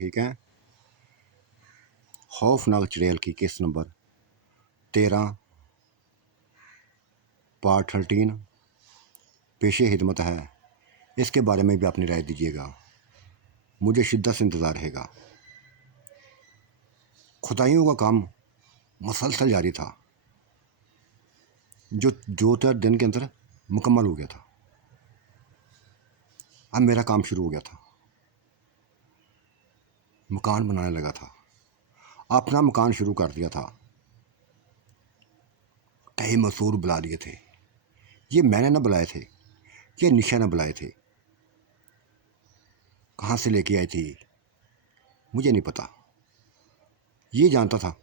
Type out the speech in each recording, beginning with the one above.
ठीक है। खौफनाक चुड़ैल की किस्त नंबर 13 पार्ट 13 पेशे खिदमत है। इसके बारे में भी अपनी राय दीजिएगा, मुझे शिद्दत से इंतज़ार रहेगा। खुदाइयों का काम मुसलसल जारी था, जो 2-4 दिन के अंदर मुकम्मल हो गया था। अब मेरा काम शुरू हो गया था, मकान बनाने लगा था, अपना मकान शुरू कर दिया था। कई मजदूर बुला लिए थे, ये मैंने ना बुलाए थे, ये निशा ने बुलाए थे। कहाँ से लेके आई थी मुझे नहीं पता। ये जानता था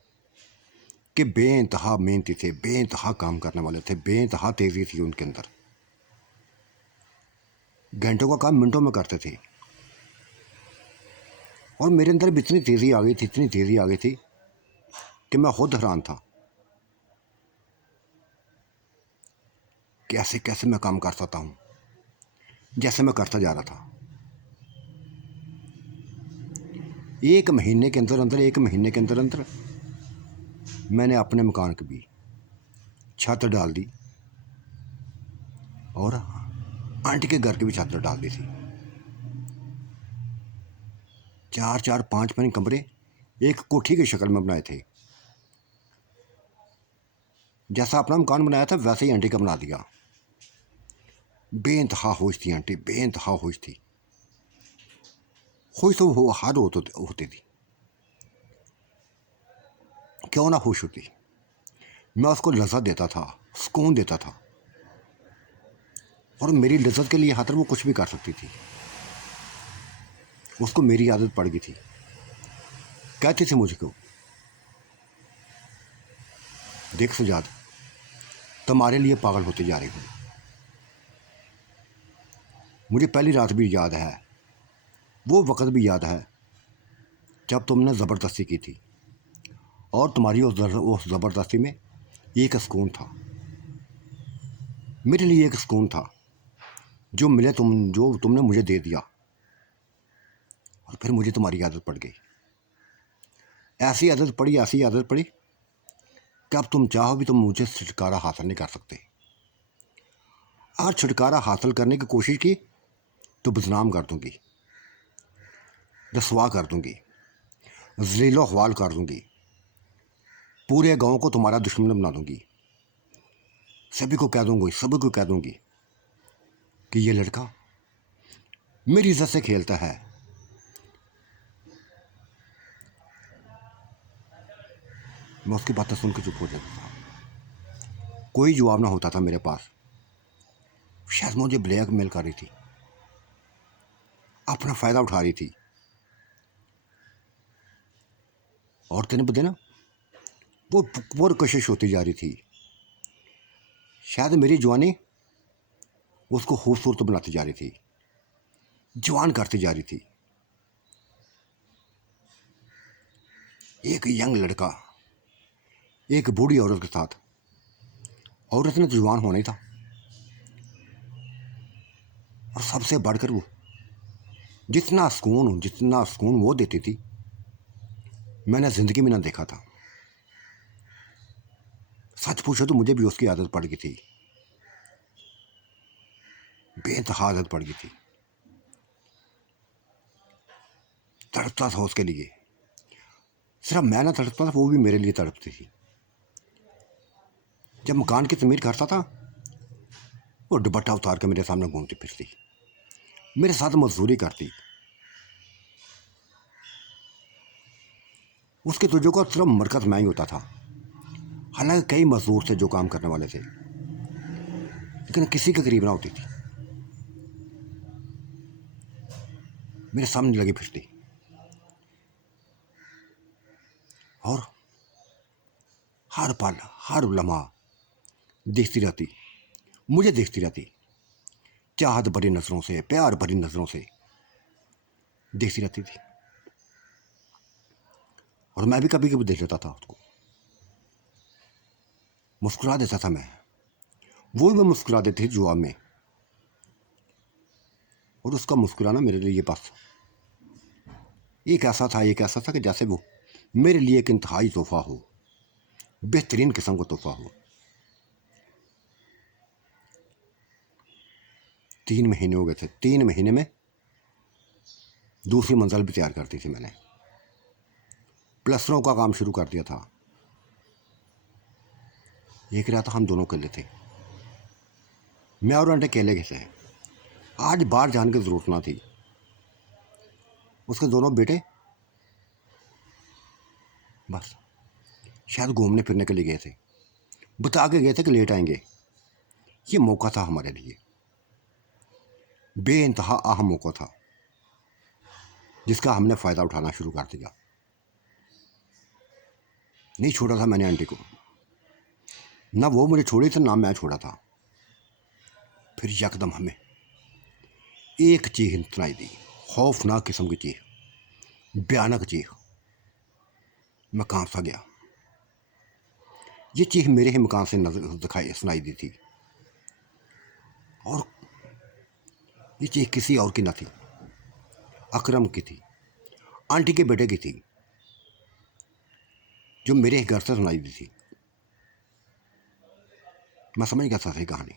कि बेइंतहा मेहनती थे, बेइंतहा काम करने वाले थे, बेइंतहा तेज़ी थी उनके अंदर। घंटों का काम मिनटों में करते थे। और मेरे अंदर भी इतनी तेज़ी आ गई थी, इतनी तेज़ी आ गई थी कि मैं खुद हैरान था कि ऐसे कैसे मैं काम कर सकता हूँ, जैसे मैं करता जा रहा था। एक महीने के अंदर अंदर मैंने अपने मकान की भी छत डाल दी और आंटी के घर की भी छत डाल दी थी। 4-4 5-5 कमरे एक कोठी की शक्ल में बनाए थे। जैसा अपना मकान बनाया था वैसे ही आंटी का बना दिया। बेइंतहा खुश थी आंटी, बेइंतहा खुश थी। खुश तो वो हर होती थी, क्यों ना खुश होती। मैं उसको लज्जत देता था, सुकून देता था, और मेरी लज्जत के लिए खातिर वो कुछ भी कर सकती थी। उसको मेरी आदत पड़ गई थी। कहती थी मुझको, देख सुजात, तुम्हारे लिए पागल होते जा रही हूँ। मुझे पहली रात भी याद है, वो वक़्त भी याद है जब तुमने ज़बरदस्ती की थी, और तुम्हारी उस ज़बरदस्ती में एक सुकून था, मेरे लिए एक सुकून था जो तुमने मुझे दे दिया। और फिर मुझे तुम्हारी आदत पड़ गई, ऐसी आदत पड़ी कि अब तुम चाहो भी तो मुझे छुटकारा हासिल नहीं कर सकते। और छुटकारा हासिल करने की कोशिश की तो बदनाम कर दूंगी, रसवा कर दूंगी, ज़लीलो ख्वाल कर दूंगी, पूरे गांव को तुम्हारा दुश्मन बना दूंगी। सभी को कह दूंगी कि ये लड़का मेरी इज्जत से खेलता है। मैं उसकी बातें सुन के चुप हो जाता था, कोई जवाब ना होता था मेरे पास। शायद मुझे ब्लैकमेल कर रही थी, अपना फ़ायदा उठा रही थी। और दिन ब दिन वो पुरकशिश होती जा रही थी। शायद मेरी जवानी उसको खूबसूरत बनाती जा रही थी, जवान करती जा रही थी। एक यंग लड़का एक बूढ़ी औरत के साथ, औरत ने तो जवान होना ही था, और सबसे बढ़कर वो जितना सुकून वो देती थी, मैंने ज़िंदगी में ना देखा था। सच पूछो तो मुझे भी उसकी आदत पड़ गई थी, बेइंतहा आदत पड़ गई थी। तड़पता था उसके लिए, सिर्फ मैं ना तड़पता था, वो भी मेरे लिए तड़पती थी। जब मकान की तमीर करता था, वो दुपट्टा उतार के मेरे सामने घूमती फिरती, मेरे साथ मजदूरी करती। उसके तुझे को सिर्फ मरकज मैं ही होता था। हालांकि कई मजदूर थे जो काम करने वाले थे, लेकिन किसी के करीब ना होती थी। मेरे सामने लगी फिरती और हर पल हर लम्हा देखती रहती, मुझे देखती रहती, चाहत भरी नज़रों से, प्यार भरी नज़रों से देखती रहती थी। और मैं भी कभी कभी देख लेता था उसको, मुस्कुरा देता था मैं, वो भी मुस्कुरा देती थी जवाब में। और उसका मुस्कुराना मेरे लिए बस एक ऐसा था कि जैसे वो मेरे लिए एक इंतहाई तोहफा हो, बेहतरीन किस्म का तोहफा हो। 3 महीने हो गए थे, 3 महीने में दूसरी मंजिल भी तैयार कर दी थी मैंने, प्लस्तरों का काम शुरू कर दिया था। एक रात हम दोनों अकेले थे, मैं और आंटी अकेले थे। आज बाहर जाने की ज़रूरत ना थी। उसके दोनों बेटे बस शायद घूमने फिरने के लिए गए थे, बता के गए थे कि लेट आएंगे। ये मौका था हमारे लिए, बेइंतहा अहम मौका था, जिसका हमने फ़ायदा उठाना शुरू कर दिया। नहीं छोड़ा था मैंने आंटी को, ना वो मुझे छोड़ी थी ना मैं छोड़ा था। फिर यकदम हमें एक चीख सुनाई दी, खौफनाक किस्म की चीख, भयानक चीख। मैं कांप सा गया। ये चीख मेरे ही मकान से दिखाई सुनाई दी थी, और ये चीख किसी और की न थी, अकरम की थी, आंटी के बेटे की थी, जो मेरे घर से सुनाई दी थी। मैं समझ गया था सही कहानी।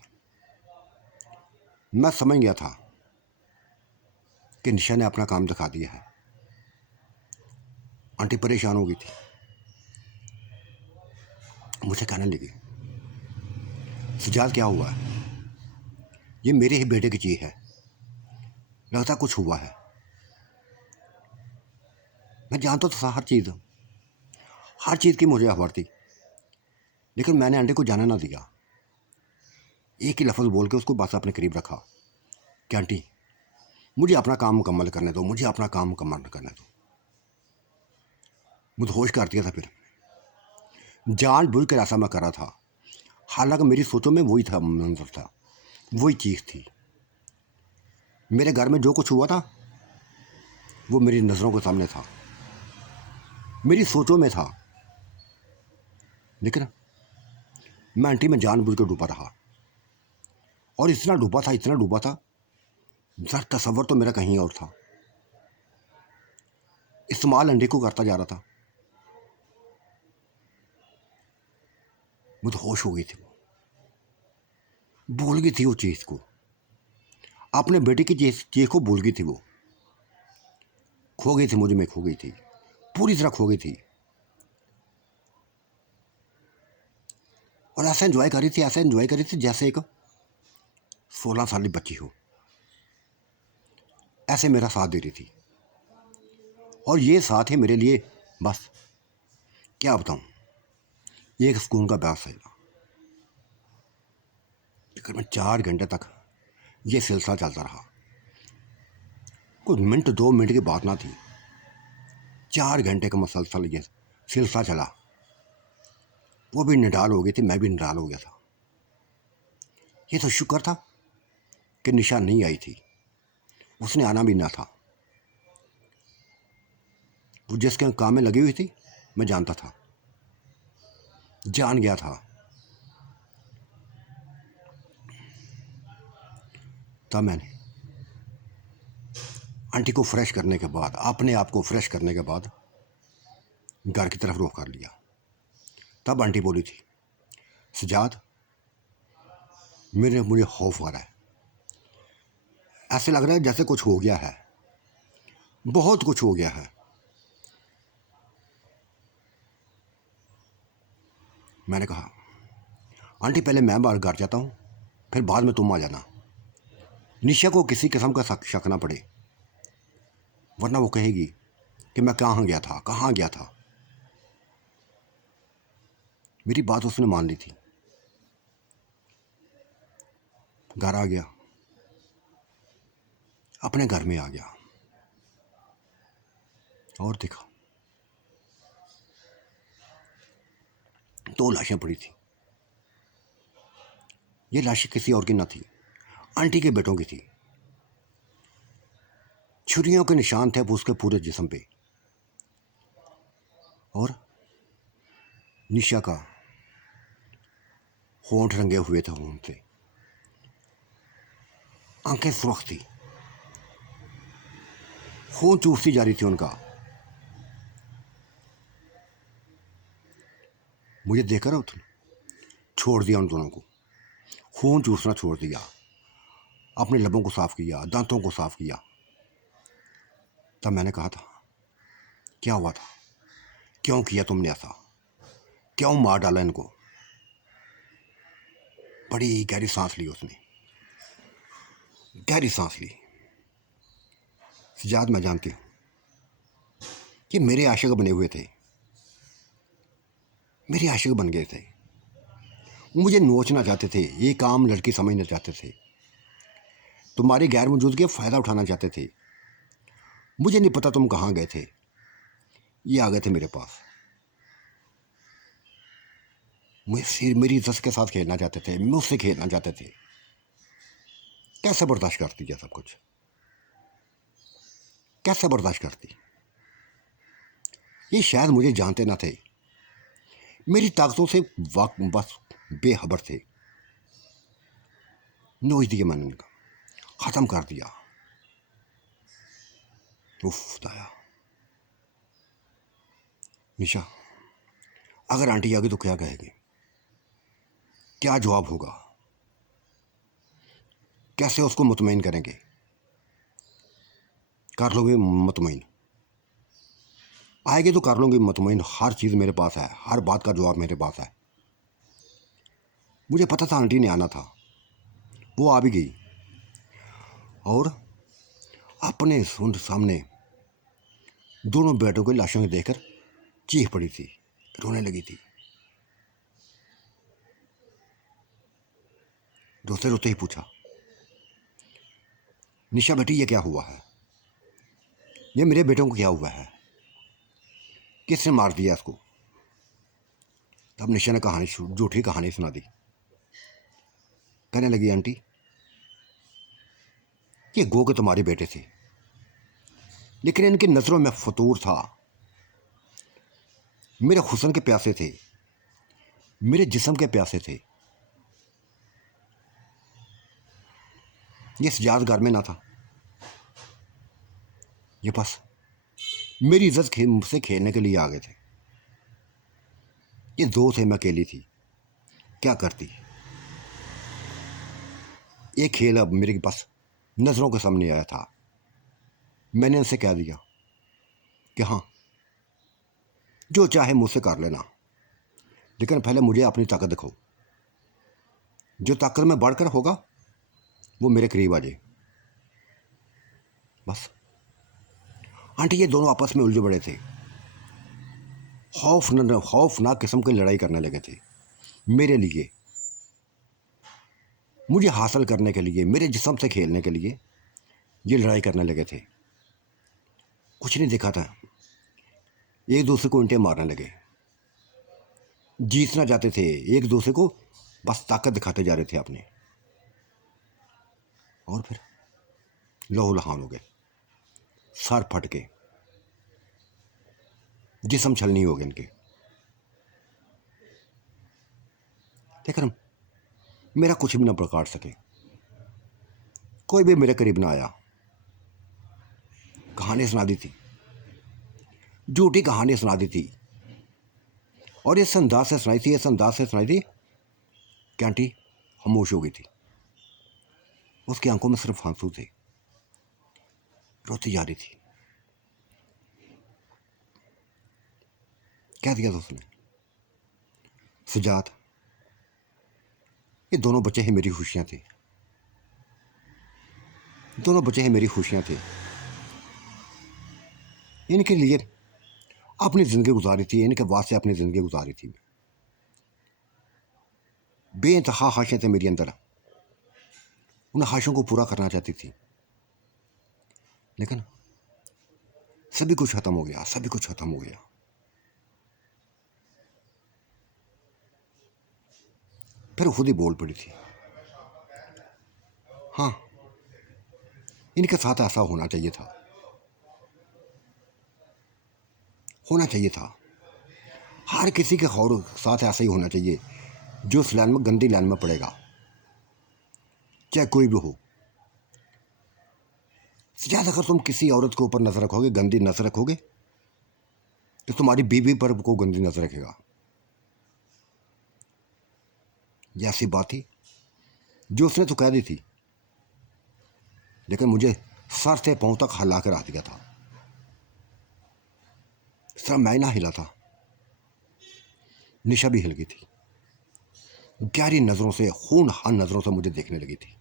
मैं समझ गया था कि निशा ने अपना काम दिखा दिया है। आंटी परेशान हो गई थी, मुझे कहने लगी, सजाद क्या हुआ है? ये मेरे ही बेटे की चीज़ है, लगता कुछ हुआ है। मैं जानता तो था हर चीज़ की मुझे खबर थी, लेकिन मैंने आंटी को जाने ना दिया। एक ही लफ्ज़ बोल के उसको बस अपने करीब रखा कि आंटी मुझे अपना काम मुकम्मल करने दो, मुझे अपना काम मुकम्मल करने दो। मुझहोश कर दिया था। फिर जानबूझ कर ऐसा मैं कर रहा था, हालांकि मेरी सोचों में वही था, मंजर था, वही चीज़ थी। मेरे घर में जो कुछ हुआ था वो मेरी नज़रों के सामने था, मेरी सोचों में था, लेकिन मैं आंटी में जानबूझ कर डूबा रहा। और इतना डूबा था, इतना डूबा था, जरा तसव्वुर तो मेरा कहीं और था। इस्तेमाल आंटी को करता जा रहा था। मुझे होश हो गई थी, वो भूल गई थी वो चीज़ को, अपने बेटे की चीज़ को भूल गई थी। वो खो गई थी, मुझ में खो गई थी, पूरी तरह खो गई थी। और ऐसा एंजॉय कर रही थी, ऐसा एंजॉय कर रही थी जैसे एक 16 साल की बच्ची हो, ऐसे मेरा साथ दे रही थी। और ये साथ है मेरे लिए, बस क्या बताऊं, ये एक सुकून का प्यास है। तकरीबन 4 घंटे तक ये सिलसिला चलता रहा। कुछ मिनट 2 मिनट की बात ना थी, 4 घंटे का मसलसल ये सिलसिला चला। वो भी निडाल हो गई थी, मैं भी निडाल हो गया था। ये तो शुक्र था कि निशा नहीं आई थी, उसने आना भी ना था। वो जिसके काम में लगी हुई थी मैं जानता था, जान गया था। तब मैंने आंटी को फ्रेश करने के बाद, अपने आप को फ्रेश करने के बाद घर की तरफ रुख कर लिया। तब आंटी बोली थी, सजाद मुझे खौफ आ रहा है, ऐसे लग रहा है जैसे कुछ हो गया है, बहुत कुछ हो गया है। मैंने कहा, आंटी पहले मैं बाहर घर जाता हूँ, फिर बाद में तुम आ जाना। निशा को किसी किस्म का शक ना पड़े, वरना वो कहेगी कि मैं कहाँ गया था, कहाँ गया था। मेरी बात उसने मान ली थी। घर आ गया, अपने घर में आ गया और देखा 2 लाशें पड़ी थी। ये लाशें किसी और की ना थी, आंटी के बेटों की थी। छुरियों के निशान थे उसके पूरे जिस्म पे, और निशा का होंठ रंगे हुए थे खून से, आंखें सुर्ख थी, खून चूसती जा रही थी उनका। मुझे देखकर उसने छोड़ दिया, उन दोनों को खून चूसना छोड़ दिया, अपने लबों को साफ किया, दांतों को साफ किया। तब मैंने कहा था, क्या हुआ था, क्यों किया तुमने ऐसा, क्यों मार डाला इनको। बड़ी गहरी सांस ली उसने, गहरी सांस ली। सजाद, मैं जानती हूँ कि मेरे आशिक बने हुए थे, मेरे आशिक बन गए थे, मुझे नोचना चाहते थे, एक आम लड़की समझना चाहते थे, तुम्हारी गैर मौजूदगी का फ़ायदा उठाना चाहते थे। मुझे नहीं पता तुम कहाँ गए थे, ये आ गए थे मेरे पास, मेरी इज्जत के साथ खेलना चाहते थे, मुझसे खेलना चाहते थे। कैसे बर्दाश्त करती है सब कुछ, कैसे बर्दाश्त करती। ये शायद मुझे जानते ना थे, मेरी ताकतों से बस बेखबर थे। नोच दिया मैंने उनका, ख़त्म कर दिया। उफ खुदाया। निशा, अगर आंटी आ गई तो क्या कहेगी, क्या जवाब होगा, कैसे उसको मुतमईन करेंगे। कर लोगे मुतमईन, आएगी तो कर लूँगी मुतमईन, हर चीज़ मेरे पास है, हर बात का जवाब मेरे पास है। मुझे पता था आंटी ने आना था, वो आ भी गई और अपने सुन सामने दोनों बेटों की लाशों को देखकर चीख पड़ी थी, रोने लगी थी। रोते रोते ही पूछा, निशा बेटी ये क्या हुआ है, ये मेरे बेटों को क्या हुआ है, किसने मार दिया इसको। तब निशा ने कहानी झूठी कहानी सुना दी। कहने लगी, आंटी ये गो के तुम्हारे बेटे थे, लेकिन इनकी नज़रों में फतूर था, मेरे हुस्न के प्यासे थे, मेरे जिस्म के प्यासे थे। ये सजाद घर में ना था, ये बस मेरी इज्जत मुझसे खेलने के लिए आ गए थे। ये दो थे, मैं अकेली थी, क्या करती। ये खेल अब मेरे पास नज़रों के सामने आया था, मैंने उनसे कह दिया कि हाँ जो चाहे मुझसे कर लेना, लेकिन पहले मुझे अपनी ताकत दिखाओ, जो ताकत में बढ़कर होगा वो मेरे करीब आ जाए। बस आंटी ये दोनों आपस में उलझे बड़े थे, खौफनाक किस्म की लड़ाई करने लगे थे मेरे लिए, मुझे हासिल करने के लिए, मेरे जिस्म से खेलने के लिए ये लड़ाई करने लगे थे। कुछ नहीं देखा था, एक दूसरे को इंटे मारने लगे, जीतना चाहते थे एक दूसरे को, बस ताकत दिखाते जा रहे थे अपने, और फिर लहू लहान हो गए, सर फट के, जिस्म छलनी हो गए इनके। लेकिन मेरा कुछ भी ना बिगाड़ सके, कोई भी मेरे करीब ना आया। कहानी सुना दी थी, झूठी कहानी सुना दी थी, और इस अंदाज से सुनाई थी, इस अंदाज से सुनाई थी कि आंटी खामोश हो गई थी, उसकी आंखों में सिर्फ आंसू थे, रोती जा रही थी। कह दिया तो उसने, सुजात ये दोनों बच्चे ही मेरी खुशियाँ थे, दोनों बच्चे ही मेरी खुशियाँ थे, इनके लिए अपनी ज़िंदगी गुजारी थी, इनके वास्ते अपनी ज़िंदगी गुजारी थी। बेइंतहा ख्वाहिशें थे मेरी अंदर, उन ख्वाहिशों को पूरा करना चाहती थी, लेकिन सभी कुछ ख़त्म हो गया, सभी कुछ ख़त्म हो गया। फिर खुद ही बोल पड़ी थी, हाँ इनके साथ ऐसा होना चाहिए था, होना चाहिए था, हर किसी के खौर साथ ऐसा ही होना चाहिए जो उस लाइन में, गंदी लाइन में पड़ेगा, चाहे कोई भी हो। ज़्यादा अगर तुम किसी औरत के ऊपर नज़र रखोगे, गंदी नज़र रखोगे, तो तुम्हारी बीवी पर को गंदी नज़र रखेगा। ये ऐसी बात थी जो उसने तो कह दी थी, लेकिन मुझे सर से पांव तक हिला कर रख दिया था। सर मैं ना हिला था, निशा भी हिल गई थी। गहरी नज़रों से, खूनहार नज़रों से मुझे देखने लगी थी।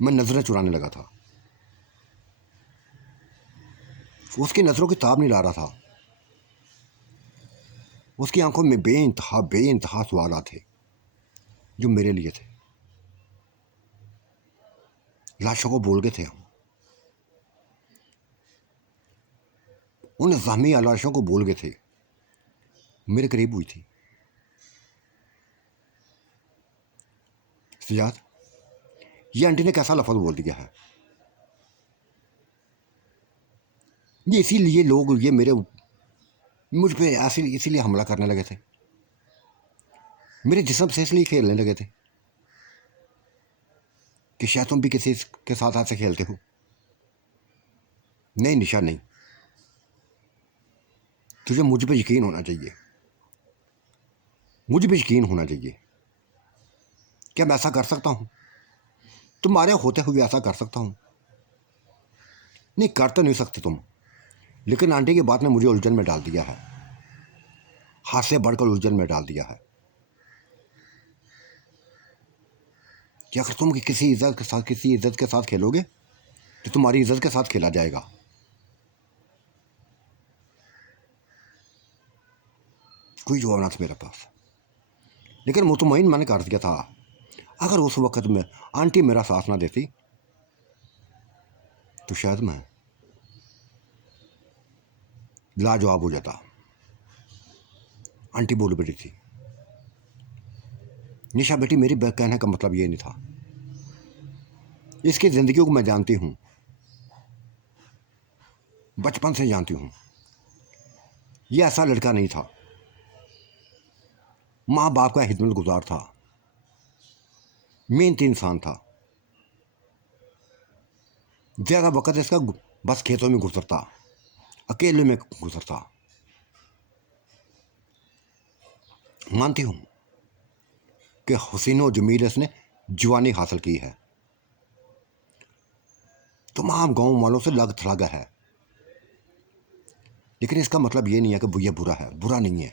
मैं नज़रें चुराने लगा था। उसकी नज़रों की ताब नहीं ला रहा था। उसकी आंखों में बेइंतहा सवाल थे जो मेरे लिए थे। लाशों को बोल गए थे हम, उन ज़ख्मी लाशों को बोल गए थे। मेरे करीब हुई थी। सजाद, ये आंटी ने कैसा लफ्ज़ बोल दिया है। ये इसीलिए लोग ये मुझ पे ऐसे इसीलिए हमला करने लगे थे, मेरे जिस्म से इसलिए खेलने लगे थे कि शायद तुम भी किसी के साथ ऐसे खेलते हो। नहीं निशा, नहीं, तुझे मुझ पे यकीन होना चाहिए। मुझे भी यकीन होना चाहिए। क्या मैं ऐसा कर सकता हूँ? तुम्हारे होते हुए ऐसा कर सकता हूँ? नहीं, कर तो नहीं सकते तुम, लेकिन आंटी की बात ने मुझे उलझन में डाल दिया है, हाथ से बढ़कर उलझन में डाल दिया है कि अगर तुम किसी इज्जत के साथ खेलोगे तो तुम्हारी इज्जत के साथ खेला जाएगा। कोई जवाब ना था मेरे पास, लेकिन मुतमईन मैंने कर दिया था, अगर उस वक्त में आंटी मेरा साथ ना देती तो शायद मैं लाजवाब हो जाता। आंटी बोल बैठी थी, निशा बेटी, मेरी कहने का मतलब ये नहीं था। इसकी ज़िंदगी को मैं जानती हूँ, बचपन से जानती हूँ। ये ऐसा लड़का नहीं था, माँ बाप का खिदमत गुजार था, मेहनती इंसान था। ज़्यादा वक्त इसका बस खेतों में गुजरता, अकेले में गुजरता। मानती हूँ कि हुसैन और जमील इसने जवानी हासिल की है, तमाम गांव वालों से लग थलग है, लेकिन इसका मतलब ये नहीं है कि ये बुरा है। बुरा नहीं है,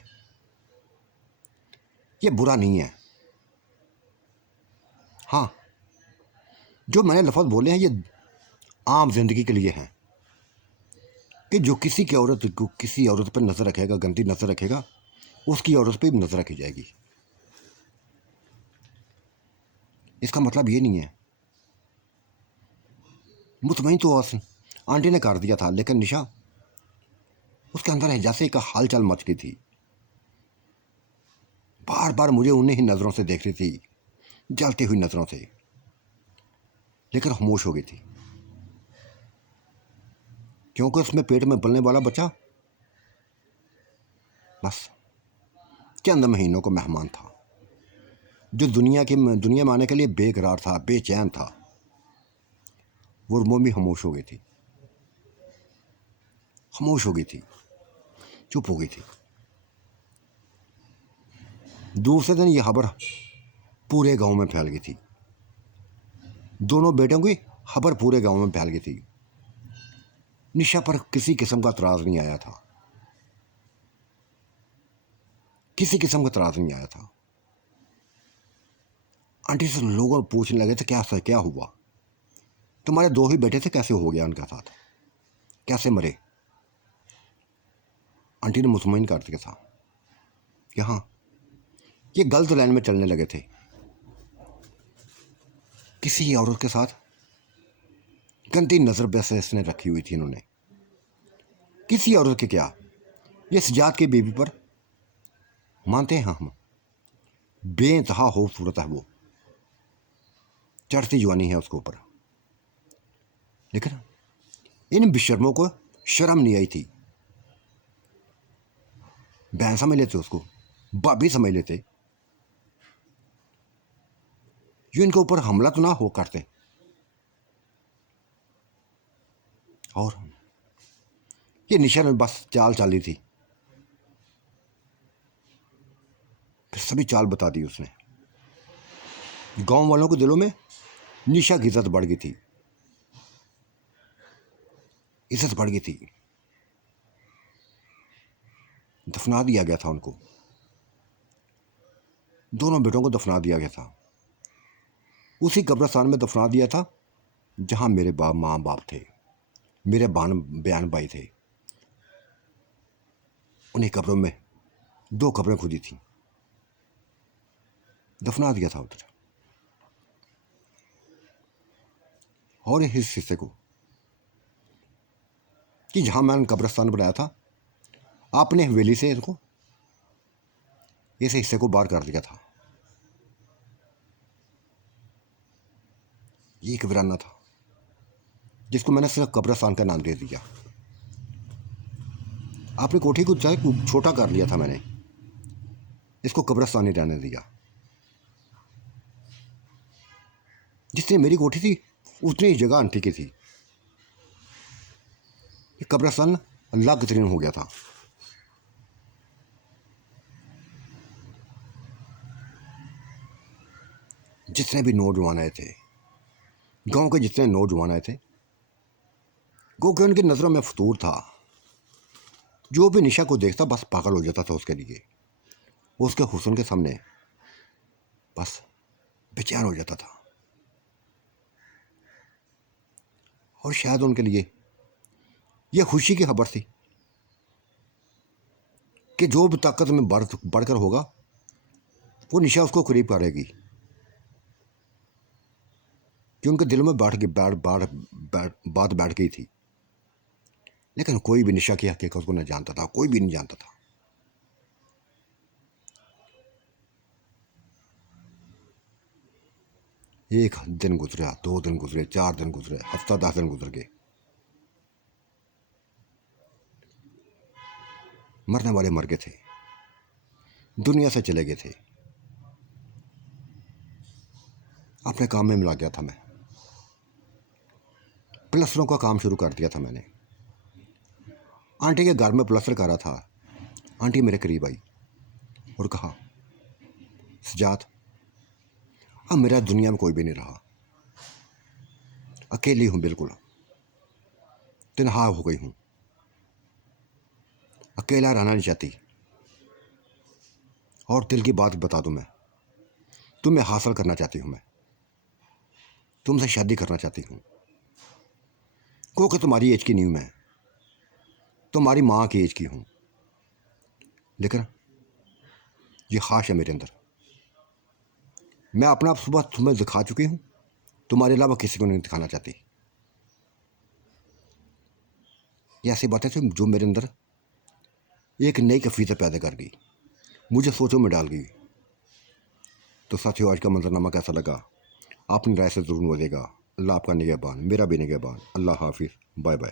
ये बुरा नहीं है। हाँ, जो मैंने लफ्ज़ बोले हैं ये आम जिंदगी के लिए हैं कि जो किसी औरत पर नज़र रखेगा, गंदी नज़र रखेगा, उसकी औरत पर भी नज़र रखी जाएगी। इसका मतलब ये नहीं है। मुतमईन तो आंटी ने कर दिया था, लेकिन निशा, उसके अंदर जैसे एक हालचाल मच गई थी। बार बार मुझे उन्हीं ही नज़रों से देख रही थी, जलती हुई नज़रों से, लेकिन खामोश हो गई थी, क्योंकि उसमें पेट में पलने वाला बच्चा बस चंद महीनों को मेहमान था, जो दुनिया में आने के लिए बेकरार था, बेचैन था। वो मम्मी खामोश हो गई थी, खामोश हो गई थी, चुप हो गई थी। दूसरे दिन यह खबर पूरे गांव में फैल गई थी। दोनों बेटों की खबर पूरे गांव में फैल गई थी। निशा पर किसी किस्म का एतराज़ नहीं आया था, किसी किस्म का एतराज़ नहीं आया था। आंटी से लोग पूछने लगे थे, क्या हुआ, तुम्हारे दो ही बेटे थे, कैसे हो गया उनका साथ, कैसे मरे। आंटी ने मुतमईन कर दिया था कि हाँ, ये गलत लाइन में चलने लगे थे। किसी औरत के साथ गंदी नज़र वैसे इसने रखी हुई थी इन्होंने। किसी औरत के क्या, ये सजाद की बीवी पर मानते हैं हम, बेइंतहा खूबसूरत है वो, चढ़ती जवानी है उसके ऊपर, लेकिन इन बेशर्मों को शर्म नहीं आई थी। बहन समझ लेते उसको, भाभी समझ लेते, जो इनके ऊपर हमला तो ना हो करते। और ये निशा ने बस चाल चाली थी। फिर सभी चाल बता दी उसने। गांव वालों के दिलों में निशा की इज्जत बढ़ गई थी, इज्जत बढ़ गई थी। दफना दिया गया था उनको, दोनों बेटों को दफना दिया गया था। उसी कब्रिस्तान में दफना दिया था जहां मेरे माँ बाप थे, मेरे बयान भाई थे। उन्हीं कब्रों में 2 कब्रें खुदी थी, दफना दिया था उधर। और इस हिस्से को कि जहां मैंने कब्रिस्तान बनाया था, आपने हवेली से इनको इस हिस्से को बाहर कर दिया था। ये एक वीराना था जिसको मैंने सिर्फ कब्रिस्तान का नाम दे दिया। आपने कोठी को चाहे छोटा कर लिया था, मैंने इसको कब्रिस्तान नहीं रहने दिया। जितनी मेरी कोठी थी उतनी ही जगह आंटी की थी। ये कब्रिस्तान अलग तरीन हो गया था। जितने भी नौजवान आए थे, गांव के जितने नौजवान आए थे, गो के उनकी नज़रों में फतूर था। जो भी निशा को देखता बस पागल हो जाता था उसके लिए, उसके हुस्न के सामने बस बेचैन हो जाता था। और शायद उनके लिए यह खुशी की खबर थी कि जो भी ताकत में बढ़कर होगा वो निशा उसको करीब करेगी, कि उनके दिल में बात बैठ गई थी। लेकिन कोई भी निशा की हकीकत को नहीं जानता था, कोई भी नहीं जानता था। एक दिन गुजरा, 2 दिन गुजरे, 4 दिन गुजरे, हफ्ता 10 दिन गुजर गए। मरने वाले मर गए थे, दुनिया से चले गए थे। अपने काम में मिला गया था मैं, प्लस्तरों का काम शुरू कर दिया था मैंने। आंटी के घर में प्लस्तर कर रहा था। आंटी मेरे करीब आई और कहा, सजाद, अब मेरा दुनिया में कोई भी नहीं रहा, अकेली हूँ, बिल्कुल तन्हा हो गई हूँ, अकेला रहना नहीं चाहती। और दिल की बात बता दूं, मैं तुम्हें हासिल करना चाहती हूँ, मैं तुमसे शादी करना चाहती हूँ। क्योंकि तुम्हारी एज की नहीं हूँ मैं, तुम्हारी माँ की एज की हूँ। लेकिन ये ख्वाहिश है मेरे अंदर, मैं अपना आप सुबह तुम्हें दिखा चुकी हूँ, तुम्हारे अलावा किसी को नहीं दिखाना चाहती। ये ऐसी बातें थी जो मेरे अंदर एक नई कफीज़त पैदा कर गई, मुझे सोचों में डाल गई। तो साथियों, आज का मंजरनामा कैसा लगा अपनी राय से ज़रूर बोलिएगा। अल्लाह आपका निगहबान, मेरा भी निगहबान। अल्लाह हाफिज़, बाय बाय।